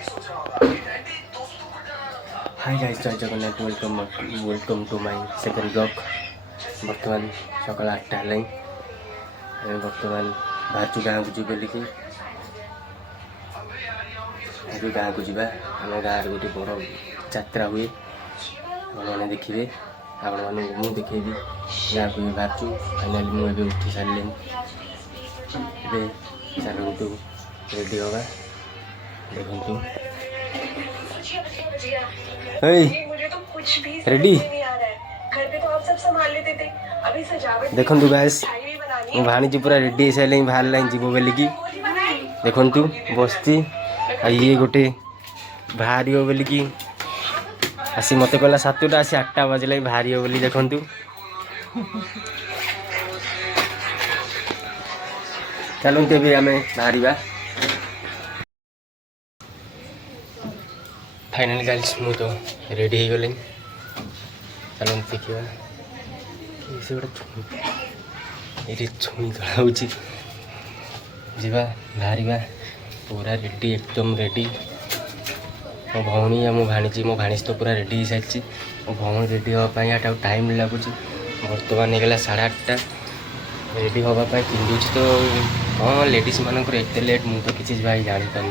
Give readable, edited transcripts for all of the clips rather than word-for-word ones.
हाय guys, जय Jagannath. Welcome to my second blog. बर्तमान सकाल 8टा है। बर्तमान बाहर गाँव को जी बोलिकी गाँव को जावा। आम गाँव गोटे बड़ जात्रा हुए, आपने देखिए। आपण मानू मुझे देखेबी गाँव को भी बाहर। फाइनाली मुझे उठी सारे चलतु रेडी होगा। देखु रेडी देखु गाइस, मो भाणीजी पूरा रेडी हो सारे बाहर लाइन जीव बोलिकी। देखु बसती ये गोटे बाहर बोलिकी आसी मत कहला 7टा आसी 8टा बजला बाहर बोली। देखु चलते भी आम बाहर। फाइनाली गाइस मु तो रेडी हो गली। चलते देखा से गोटे छुई तलाऊँ जा बाहर पूरा रेडी, एकदम रेडी। मो भौणी मो भाणीजी तो पूरा रेडी हो सारी। मो भौणी रेडी हाँपाई टाइम लगुच। बर्तमान होगा 8:30। रेडी हाँपाई पिंधु तो हाँ लेडीज मानक एत लेट मुझे तो किसी भाई जानी पानी।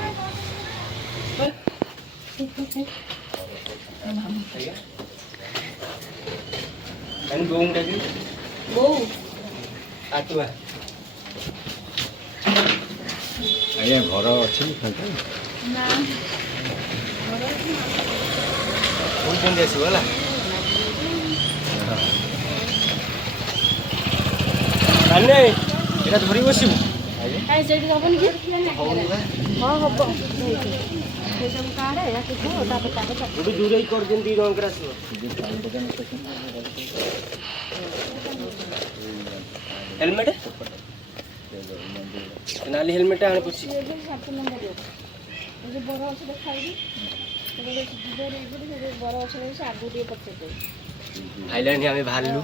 आज्ञा घर अच्छी आसगला धरी बस दूर कर हेलमेट नाली हेलमेट आने पूछी फाइनाली आम बाहरलु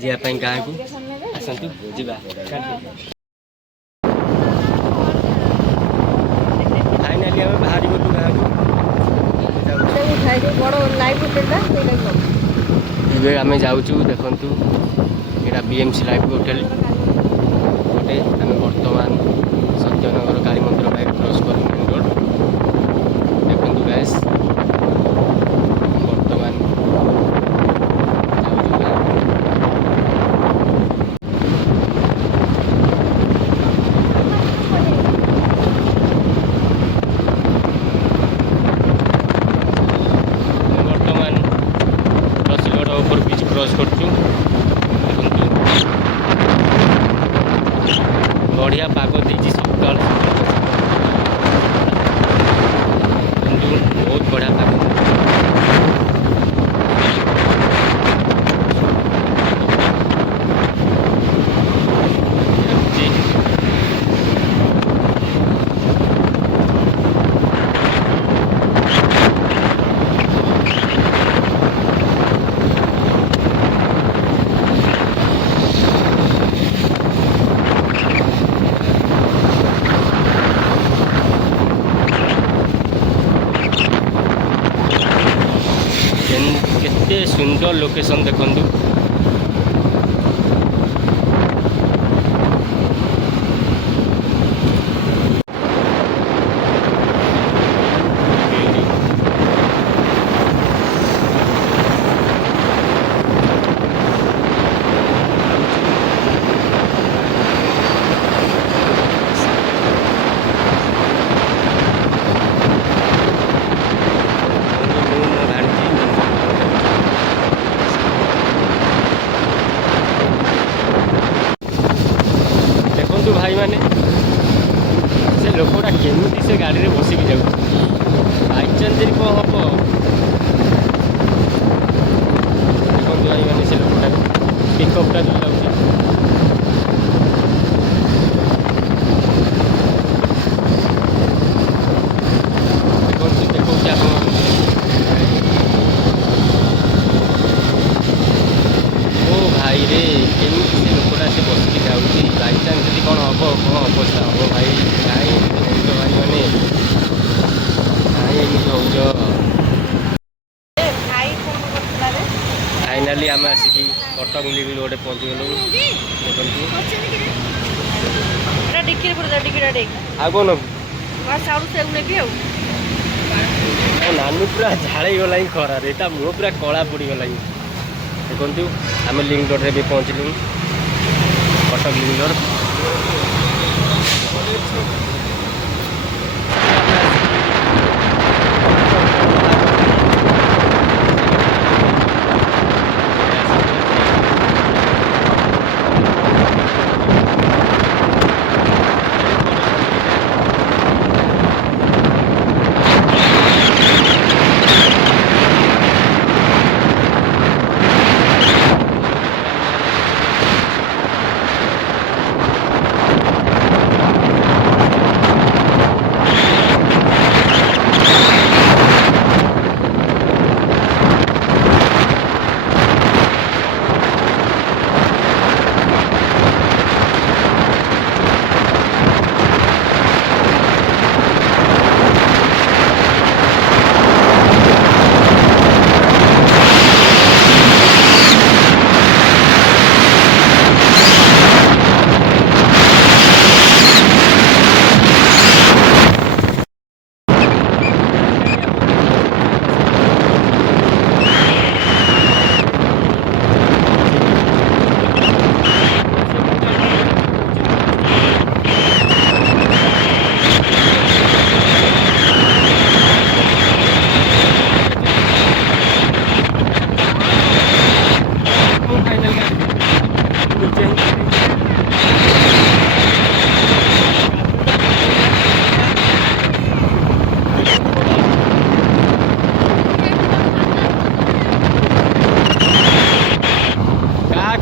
जावाई गाँव को। आसतु जा फाइनाली आम बाहर गलु गाँव को। आम जाऊँ देखु यहाँ BMC लाइफ होटेल गोटे। आम बर्तमान सत्यनगर काली मंदिर बाइक क्रॉस कर मेन रोड। देखु गैस बर्तमान रसलगढ़ ओवर ब्रिज क्रॉस कर बढ़िया पाग देती सकाल बहुत बढ़िया पाग। केते सुंदर लोकेशन देखु। भाई माने से लोकटा केमी से गाड़ी में बसिक जाऊँ बाईचान्स कौन हम देखो भाई मैंने से लोकटा पिकअपटा जो जाऊँ देखो आप ओ भाई रे केमी से लोकटा से बसिक जाऊँ बाईचान्स यदि कौन हम कौन अवस्था हम भाई कहीं भाई मैंने आम आसिक कटक लिंक रोड पहुँचीगलु देखते आ कौन नानी पूरा झाड़ गला खरार यहाँ मुँह पूरा कला पड़गला देखु आम लिंक रोड भी पहुँचलु कटक लिंक रोड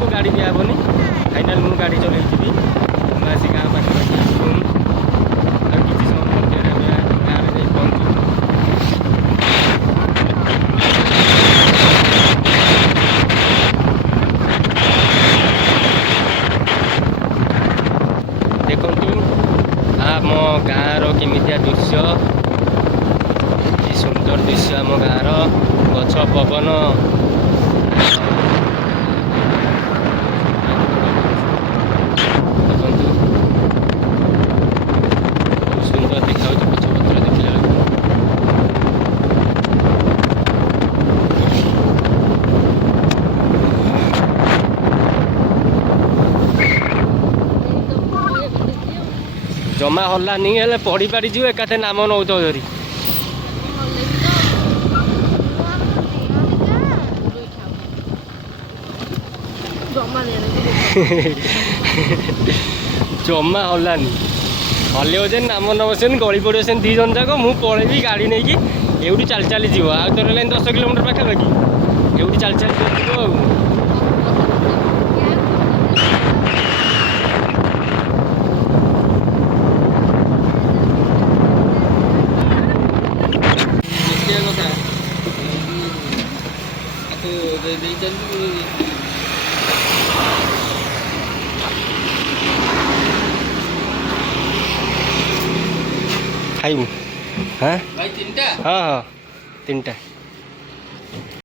गाड़ी भी आबनी फाइनाल मु गाड़ी चल आसी गाँव पाखापाखि किसी समय गाँव में पहुँचू देखु आम गाँव रमिया दृश्य कि सुंदर दृश्य आम गाँव गछ पवन जमा हलानी हेले पढ़ी पाड़ी जीव एकाथे नाम नौ धरी जमा हलानी हल्व जे नाम नब से गली पड़ो से दी जन जाक मु पलैबी गाड़ी नहीं कि एवं चल चली जीव आ तो रहा 10 किलोमीटर पाखापाखि एवं चल चली जीव खाइबू हाँ भाई 3टा हाँ हाँ 3टा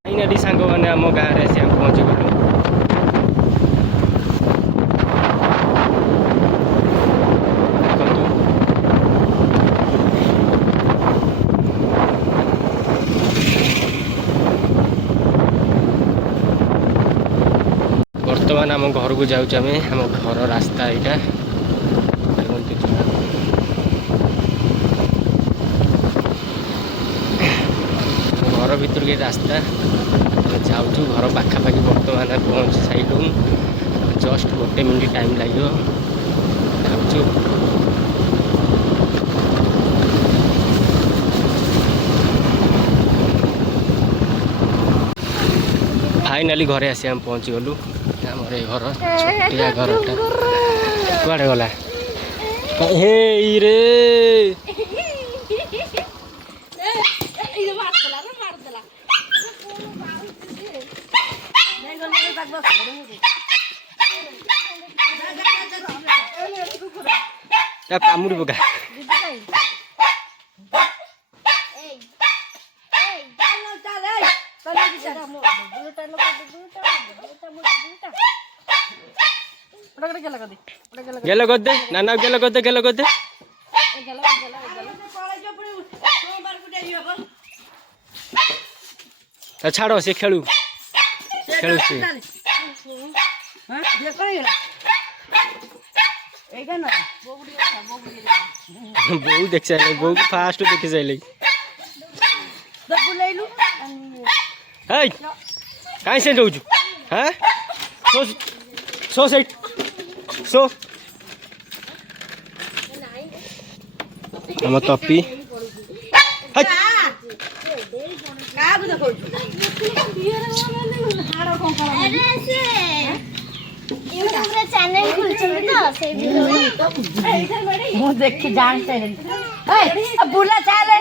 फाइनाली सांग मैंने आम गाँव में आसी पहुँची गलु बर्तमान आम घर को जाऊँ आम घर रास्ता यहाँ घर भीतर के रास्ता जाऊँ घर पाखापाखि बर्तमान पहुँच साइलु जस्ट 1 मिनिट टाइम लगे जाऊँ फाइनाली घरे आसी आम पहुँची गलु आमर ये घर छोटिया घरटा कुआड़े गला हे रे कामुड़ी पका গেল করতে না না গেল করতে ছাড়ো সে খেলু খেলুছি বউ দেখে চাইলে বউ ফার্স্ট দেখে চাইলে এই কাই সেন্ট হউছু হ্যাঁ সো সেট সো আমার টপি চ্যানেল খুলছেন তো সেই ভিডিও ମୁଁ ଦେଖି ଜାଣି ସାରିଲିଣି ବୁଲା ଚାଲେ